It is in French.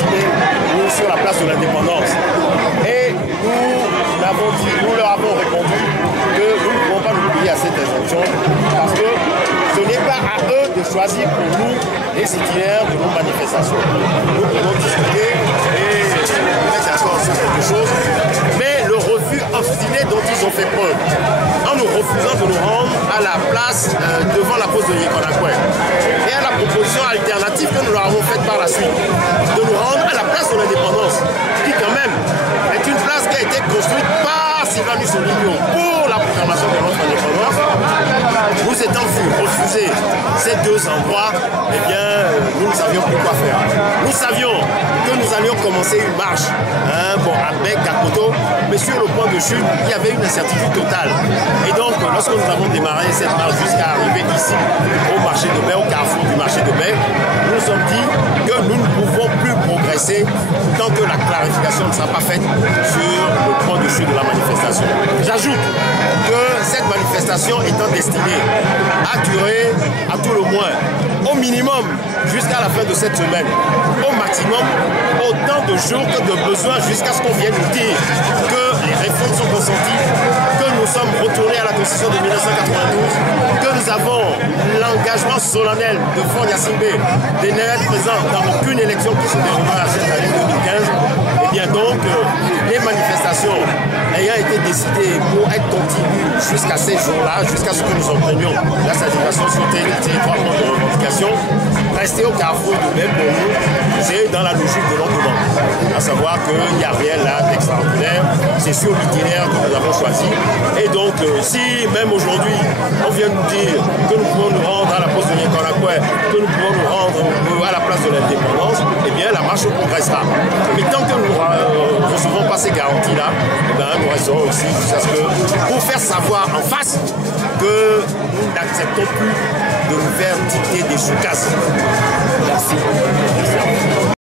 destinée ou sur la place de l'Indépendance. Et nous leur avons répondu que nous ne pouvons pas nous plier à cette injonction parce que ce n'est pas à eux de choisir pour nous les itinéraires de nos manifestations. Nous pouvons discuter et mettre d'accord sur quelque chose, mais le refus obstiné dont ils ont fait preuve, en nous refusant de nous rendre à la place devant la pose de Yekonakwe, et à la proposition alternative que nous leur avons faite par la suite, de nous rendre à la place de l'Indépendance, qui quand même est une place qui a été construite par Sylvain Mussolini pour la proclamation de notre indépendance. Nous étant vus refuser ces deux endroits, eh bien, nous ne savions plus quoi faire. Nous savions que nous allions commencer une marche à Bec, à Koto, mais sur le point de chute, il y avait une incertitude totale. Et donc, lorsque nous avons démarré cette marche jusqu'à arriver ici, au marché de Bec, au carrefour du marché de Bec, nous nous sommes dit que nous ne pouvons plus progresser tant que la clarification ne sera pas faite sur le point de chute de la manifestation. J'ajoute que cette manifestation étant destinée à durer à tout le moins, au minimum jusqu'à la fin de cette semaine, au maximum autant de jours que de besoin jusqu'à ce qu'on vienne nous dire que les réformes sont consenties, que nous sommes retournés à la Constitution de 1992, que nous avons l'engagement solennel de Ford Yassimbe de n'être présent dans aucune élection qui se déroulera cette année 2015. Et bien donc, les manifestations ayant été décidées pour être continues jusqu'à ces jours-là, jusqu'à ce que nous obtenions la satisfaction sur ces 3 points de revendication, rester au carrefour de même pour nous, c'est dans la logique de notre demande. À savoir qu'il n'y a rien là d'extraordinaire, c'est sur l'itinéraire que nous avons choisi. Et donc, si même aujourd'hui, on vient nous dire que nous pouvons nous rendre à la poste de Yekonakwe, que nous pouvons nous rendre à la place de l'indépendance, eh bien la marche progressera. Mais tant que nous ne recevons pas ces garanties-là, eh bien, nous resterons ici jusqu'à ce que, pour faire savoir en face que nous n'acceptons plus de nous faire dicter des choucasses. Merci.